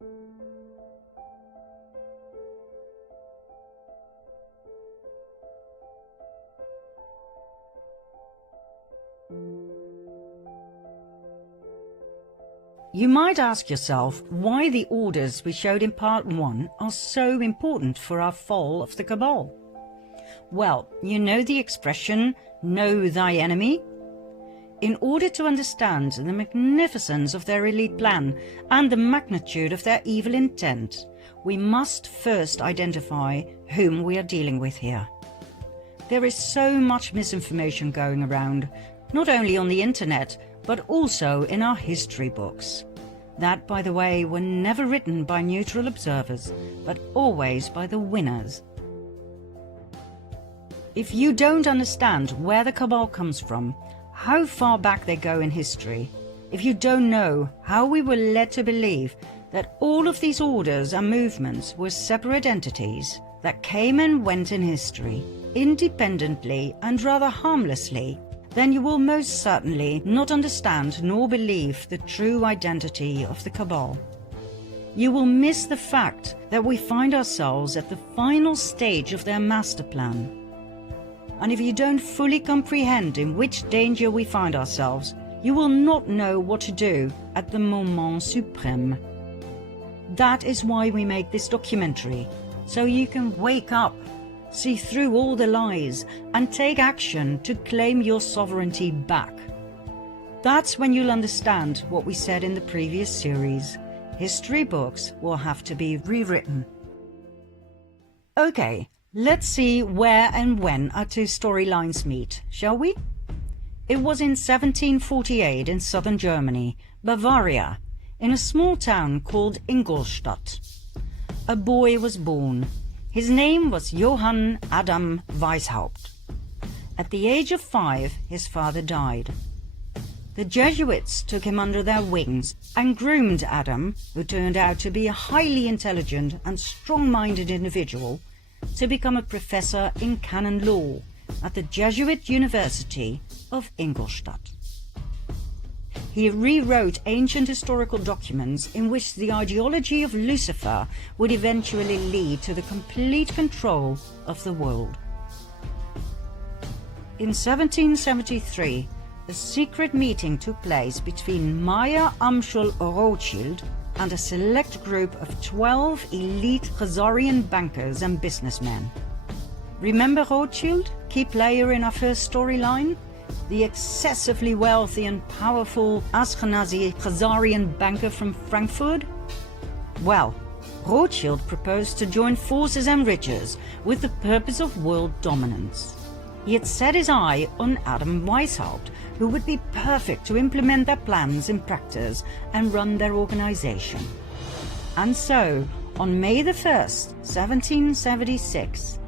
You might ask yourself why the orders we showed in part 1 are so important for our fall of the Cabal. Well, you know the expression, know thy enemy? In order to understand the magnificence of their elite plan and the magnitude of their evil intent, we must first identify whom we are dealing with here. There is so much misinformation going around, not only on the internet, but also in our history books. That, by the way, were never written by neutral observers, but always by the winners. If you don't understand where the Cabal comes from, how far back they go in history, if you don't know how we were led to believe that all of these orders and movements were separate entities that came and went in history, independently and rather harmlessly, then you will most certainly not understand nor believe the true identity of the Cabal. You will miss the fact that we find ourselves at the final stage of their master plan. And if you don't fully comprehend in which danger we find ourselves, you will not know what to do at the moment suprême. That is why we make this documentary, so you can wake up, see through all the lies, and take action to claim your sovereignty back. That's when you'll understand what we said in the previous series. History books will have to be rewritten. Okay, let's see where and when our two storylines meet, shall we? It was in 1748 in southern Germany, Bavaria, in a small town called Ingolstadt. A boy was born. His name was Johann Adam Weishaupt. At the age of 5, his father died. The Jesuits took him under their wings and groomed Adam, who turned out to be a highly intelligent and strong-minded individual, to become a professor in canon law at the Jesuit University of Ingolstadt. He rewrote ancient historical documents in which the ideology of Lucifer would eventually lead to the complete control of the world. In 1773, a secret meeting took place between Meyer Amschel Rothschild and a select group of 12 elite Khazarian bankers and businessmen. Remember Rothschild, key player in our first storyline? The excessively wealthy and powerful Ashkenazi Khazarian banker from Frankfurt? Well, Rothschild proposed to join forces and riches with the purpose of world dominance. He had set his eye on Adam Weishaupt, who would be perfect to implement their plans in practice and run their organization. And so, on May the 1st, 1776,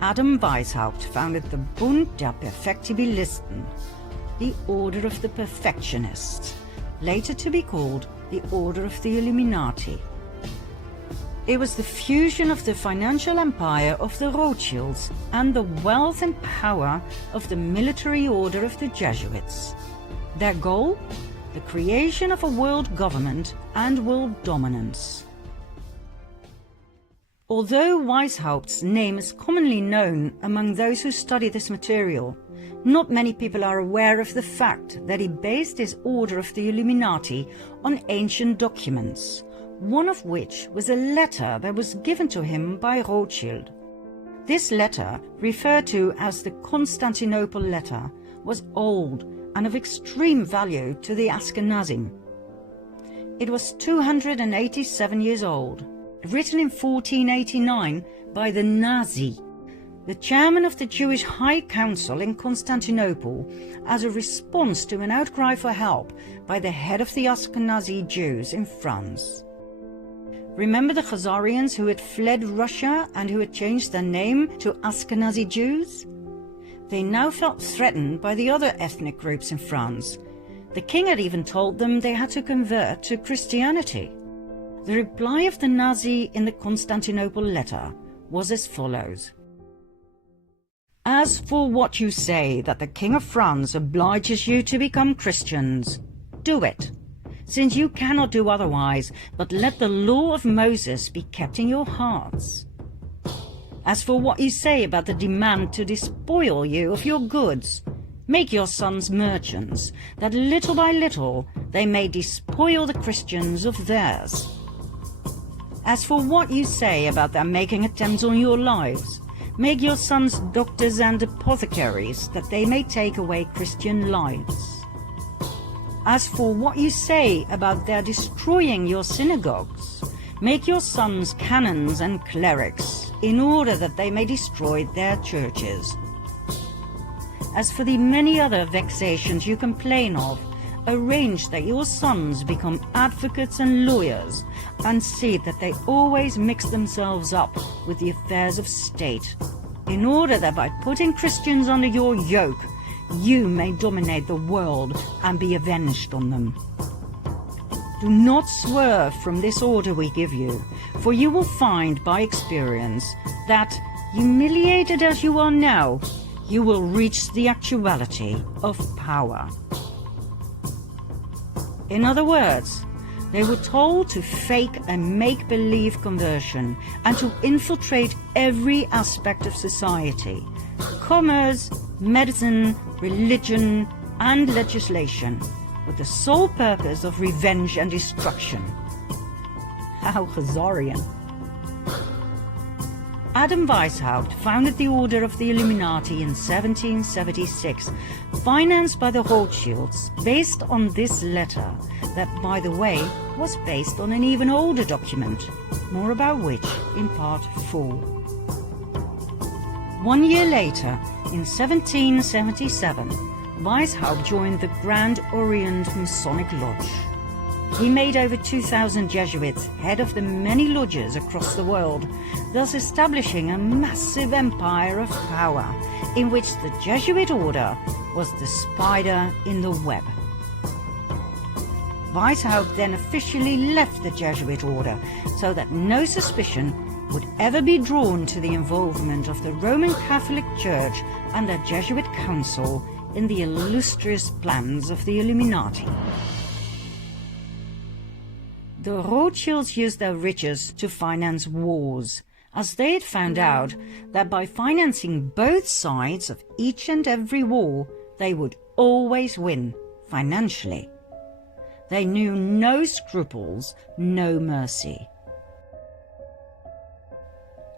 Adam Weishaupt founded the Bund der Perfektibilisten, the Order of the Perfectionists, later to be called the Order of the Illuminati. It was the fusion of the financial empire of the Rothschilds and the wealth and power of the military order of the Jesuits. Their goal? The creation of a world government and world dominance. Although Weishaupt's name is commonly known among those who study this material, not many people are aware of the fact that he based his Order of the Illuminati on ancient documents, one of which was a letter that was given to him by Rothschild. This letter, referred to as the Constantinople letter, was old and of extreme value to the Ashkenazim. It was 287 years old, written in 1489 by the Nazi, the chairman of the Jewish High Council in Constantinople, as a response to an outcry for help by the head of the Ashkenazi Jews in France. Remember the Khazarians who had fled Russia and who had changed their name to Ashkenazi Jews? They now felt threatened by the other ethnic groups in France. The king had even told them they had to convert to Christianity. The reply of the Nazi in the Constantinople letter was as follows. As for what you say that the King of France obliges you to become Christians, do it. since you cannot do otherwise but let the law of Moses be kept in your hearts. As for what you say about the demand to despoil you of your goods, make your sons merchants, that little by little they may despoil the Christians of theirs. As for what you say about their making attempts on your lives, make your sons doctors and apothecaries, that they may take away Christian lives. As for what you say about their destroying your synagogues, make your sons canons and clerics, in order that they may destroy their churches. As for the many other vexations you complain of, arrange that your sons become advocates and lawyers, and see that they always mix themselves up with the affairs of state, in order that by putting Christians under your yoke, you may dominate the world and be avenged on them. Do not swerve from this order we give you, for you will find by experience that, humiliated as you are now, you will reach the actuality of power. In other words, they were told to fake a make-believe conversion and to infiltrate every aspect of society: commerce, medicine, religion, and legislation, with the sole purpose of revenge and destruction. How Khazarian. Adam Weishaupt founded the Order of the Illuminati in 1776, financed by the Rothschilds, based on this letter, that, by the way, was based on an even older document, more about which in part 4. 1 year later, in 1777, Weishaupt joined the Grand Orient Masonic Lodge. He made over 2,000 Jesuits head of the many lodges across the world, thus establishing a massive empire of power, in which the Jesuit order was the spider in the web. Weishaupt then officially left the Jesuit order, so that no suspicion would ever be drawn to the involvement of the Roman Catholic Church and the Jesuit Council in the illustrious plans of the Illuminati. The Rothschilds used their riches to finance wars, as they had found out that by financing both sides of each and every war, they would always win financially. They knew no scruples, no mercy.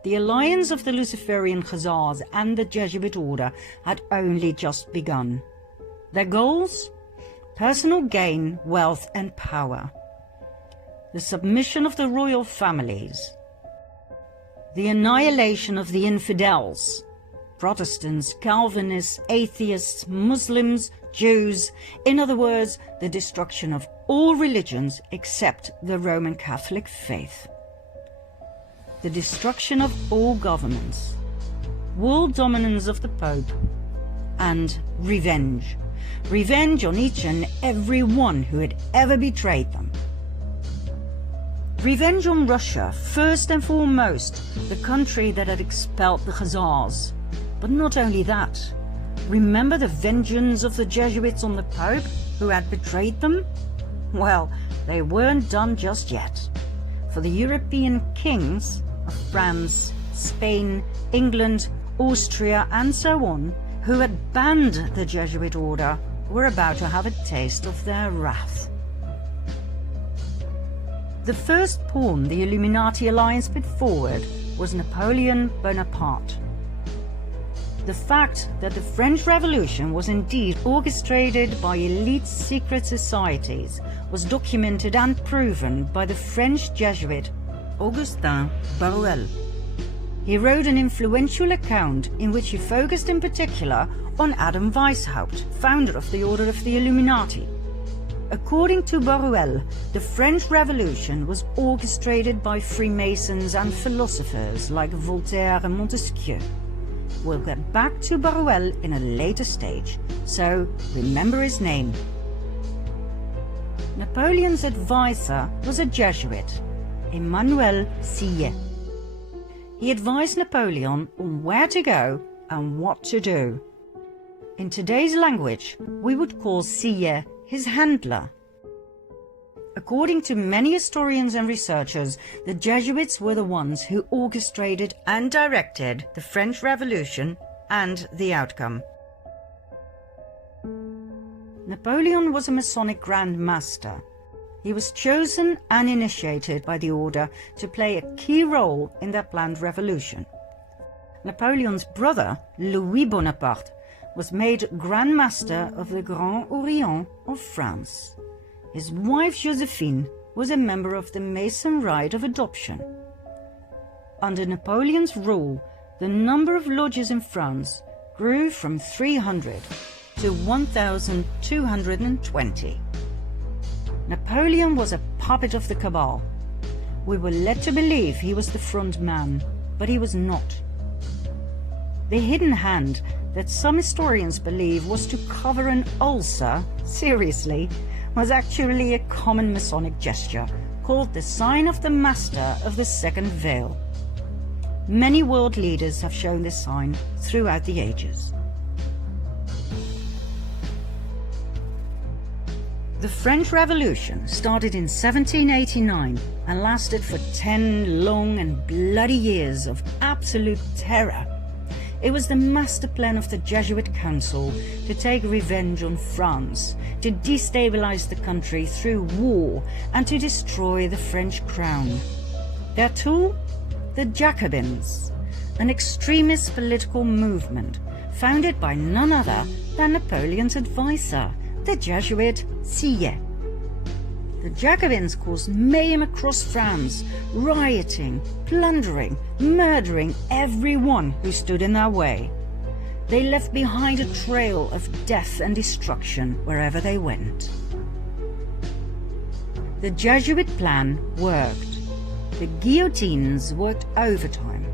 The alliance of the Luciferian Khazars and the Jesuit order had only just begun. Their goals? Personal gain, wealth and power. The submission of the royal families. The annihilation of the infidels. Protestants, Calvinists, atheists, Muslims, Jews, in other words, the destruction of all religions except the Roman Catholic faith. The destruction of all governments, world dominance of the Pope, and revenge. Revenge on each and every one who had ever betrayed them. Revenge on Russia, first and foremost, the country that had expelled the Khazars. But not only that. Remember the vengeance of the Jesuits on the Pope, who had betrayed them? Well, they weren't done just yet. For the European kings of France, Spain, England, Austria, and so on, who had banned the Jesuit order, were about to have a taste of their wrath. The first pawn the Illuminati alliance put forward was Napoleon Bonaparte. The fact that the French Revolution was indeed orchestrated by elite secret societies was documented and proven by the French Jesuit Augustin Barruel. He wrote an influential account in which he focused in particular on Adam Weishaupt, founder of the Order of the Illuminati. According to Barruel, the French Revolution was orchestrated by Freemasons and philosophers like Voltaire and Montesquieu. We'll get back to Barruel in a later stage, so remember his name. Napoleon's advisor was a Jesuit, Emmanuel Sillet. He advised Napoleon on where to go and what to do. In today's language, we would call Sillet his handler. According to many historians and researchers, the Jesuits were the ones who orchestrated and directed the French Revolution and the outcome. Napoleon was a Masonic Grand Master. He was chosen and initiated by the order to play a key role in their planned revolution. Napoleon's brother, Louis Bonaparte, was made Grand Master of the Grand Orient of France. His wife Josephine was a member of the Mason Rite of Adoption. Under Napoleon's rule, the number of lodges in France grew from 300 to 1,220. Napoleon was a puppet of the cabal. We were led to believe he was the front man, but he was not. The hidden hand that some historians believe was to cover an ulcer, seriously, was actually a common Masonic gesture called the Sign of the Master of the Second Veil. Many world leaders have shown this sign throughout the ages. The French Revolution started in 1789 and lasted for 10 long and bloody years of absolute terror. It was the master plan of the Jesuit Council to take revenge on France, to destabilize the country through war, and to destroy the French crown. Their tool? The Jacobins, an extremist political movement founded by none other than Napoleon's advisor, the Jesuit Sieyes. The Jacobins caused mayhem across France, rioting, plundering, murdering everyone who stood in their way. They left behind a trail of death and destruction wherever they went. The Jesuit plan worked. The guillotines worked overtime.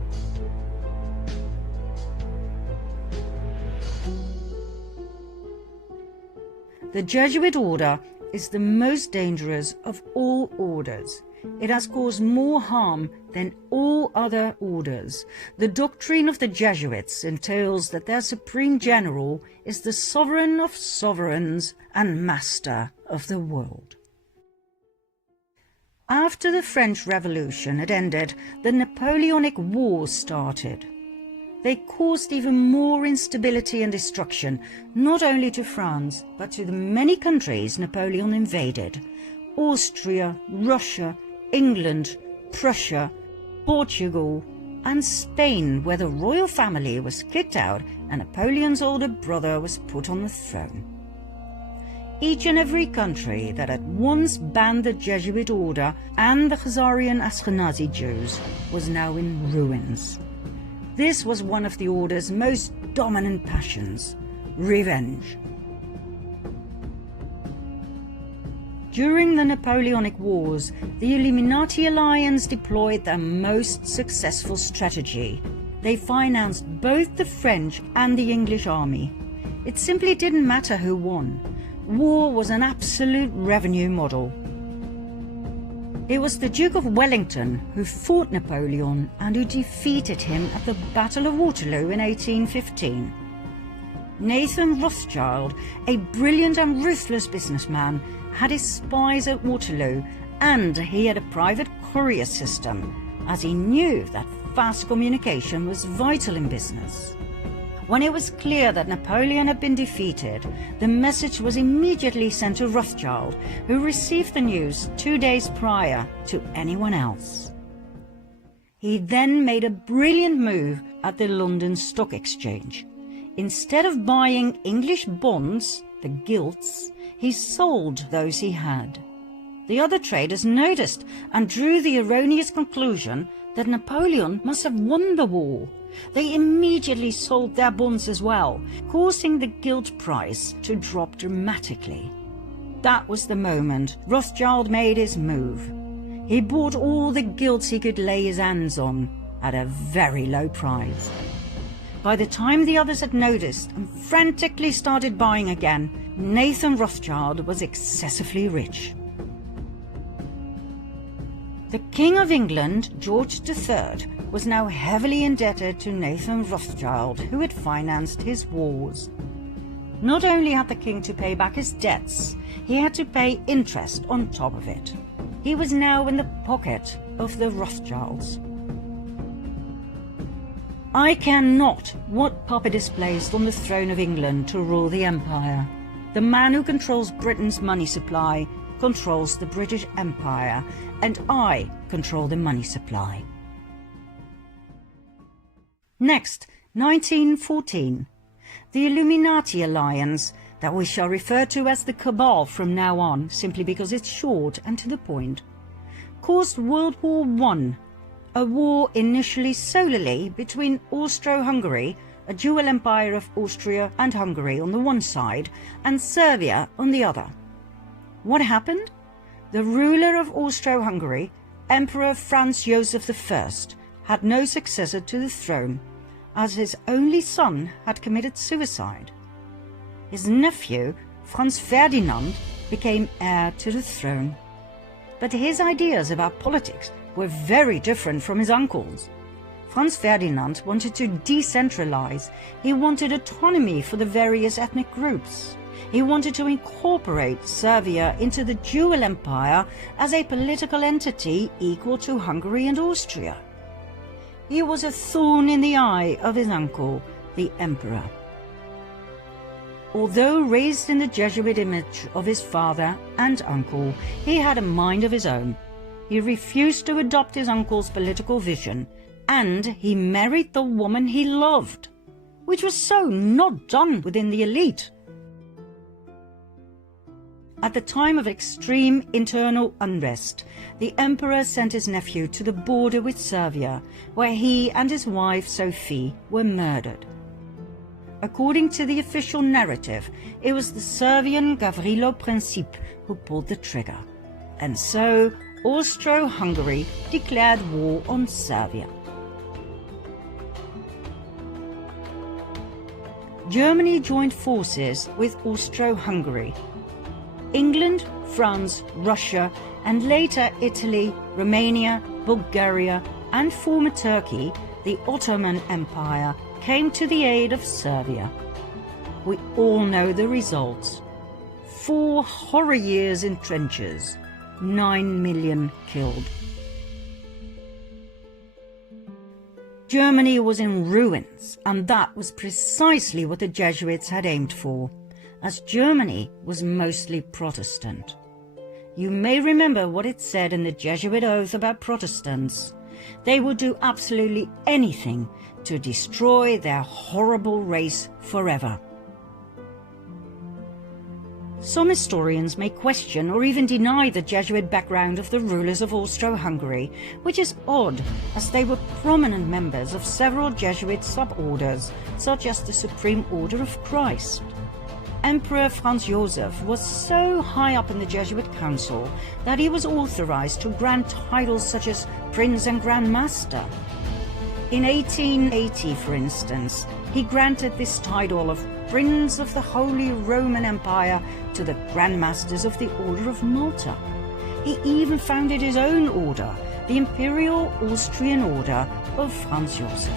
The Jesuit order is the most dangerous of all orders. It has caused more harm than all other orders. The doctrine of the Jesuits entails that their supreme general is the sovereign of sovereigns and master of the world. After the French Revolution had ended, the Napoleonic Wars started. They caused even more instability and destruction, not only to France, but to the many countries Napoleon invaded: Austria, Russia, England, Prussia, Portugal, and Spain, where the royal family was kicked out and Napoleon's older brother was put on the throne. Each and every country that had once banned the Jesuit order and the Khazarian Ashkenazi Jews was now in ruins. This was one of the order's most dominant passions: revenge. During the Napoleonic Wars, the Illuminati Alliance deployed their most successful strategy. They financed both the French and the English army. It simply didn't matter who won. War was an absolute revenue model. It was the Duke of Wellington who fought Napoleon and who defeated him at the Battle of Waterloo in 1815. Nathan Rothschild, a brilliant and ruthless businessman, had his spies at Waterloo, and he had a private courier system, as he knew that fast communication was vital in business. When it was clear that Napoleon had been defeated, the message was immediately sent to Rothschild, who received the news 2 days prior to anyone else. He then made a brilliant move at the London Stock Exchange. Instead of buying English bonds, the gilts, he sold those he had. The other traders noticed and drew the erroneous conclusion that Napoleon must have won the war. They immediately sold their bonds as well, causing the gilt price to drop dramatically. That was the moment Rothschild made his move. He bought all the gilts he could lay his hands on at a very low price. By the time the others had noticed and frantically started buying again, Nathan Rothschild was excessively rich. The King of England, George III, was now heavily indebted to Nathan Rothschild, who had financed his wars. Not only had the king to pay back his debts, he had to pay interest on top of it. He was now in the pocket of the Rothschilds. I care not what puppet is placed on the throne of England to rule the empire. The man who controls Britain's money supply controls the British Empire, and I control the money supply. Next, 1914. The Illuminati alliance, that we shall refer to as the CABAL from now on, simply because it's short and to the point, caused World War I, a war initially solely between Austro-Hungary, a dual empire of Austria and Hungary on the one side, and Serbia on the other. What happened? The ruler of Austro-Hungary, Emperor Franz Joseph I, had no successor to the throne, as his only son had committed suicide. His nephew, Franz Ferdinand, became heir to the throne. But his ideas about politics were very different from his uncle's. Franz Ferdinand wanted to decentralize. He wanted autonomy for the various ethnic groups. He wanted to incorporate Serbia into the dual empire as a political entity equal to Hungary and Austria. He was a thorn in the eye of his uncle, the emperor. Although raised in the Jesuit image of his father and uncle, he had a mind of his own. He refused to adopt his uncle's political vision, and he married the woman he loved, which was so not done within the elite. At the time of extreme internal unrest, the emperor sent his nephew to the border with Serbia, where he and his wife Sophie were murdered. According to the official narrative, it was the Serbian Gavrilo Princip who pulled the trigger. And so Austro-Hungary declared war on Serbia. Germany joined forces with Austro-Hungary. England, France, Russia, and later Italy, Romania, Bulgaria, and former Turkey, the Ottoman Empire, came to the aid of Serbia. We all know the results. 4 horror years in trenches, 9 million killed. Germany was in ruins, and that was precisely what the Jesuits had aimed for, as Germany was mostly Protestant. You may remember what it said in the Jesuit oath about Protestants. They would do absolutely anything to destroy their horrible race forever. Some historians may question or even deny the Jesuit background of the rulers of Austro-Hungary, which is odd, as they were prominent members of several Jesuit suborders, such as the Supreme Order of Christ. Emperor Franz Joseph was so high up in the Jesuit council that he was authorized to grant titles such as Prince and Grand Master. In 1880, for instance, he granted this title of Prince of the Holy Roman Empire to the Grand Masters of the Order of Malta. He even founded his own order, the Imperial Austrian Order of Franz Joseph.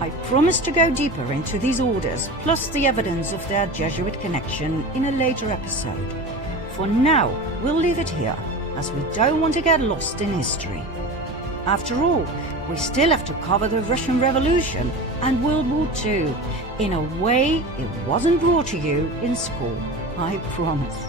I promise to go deeper into these orders, plus the evidence of their Jesuit connection, in a later episode. For now, we'll leave it here, as we don't want to get lost in history. After all, we still have to cover the Russian Revolution and World War II in a way it wasn't brought to you in school, I promise.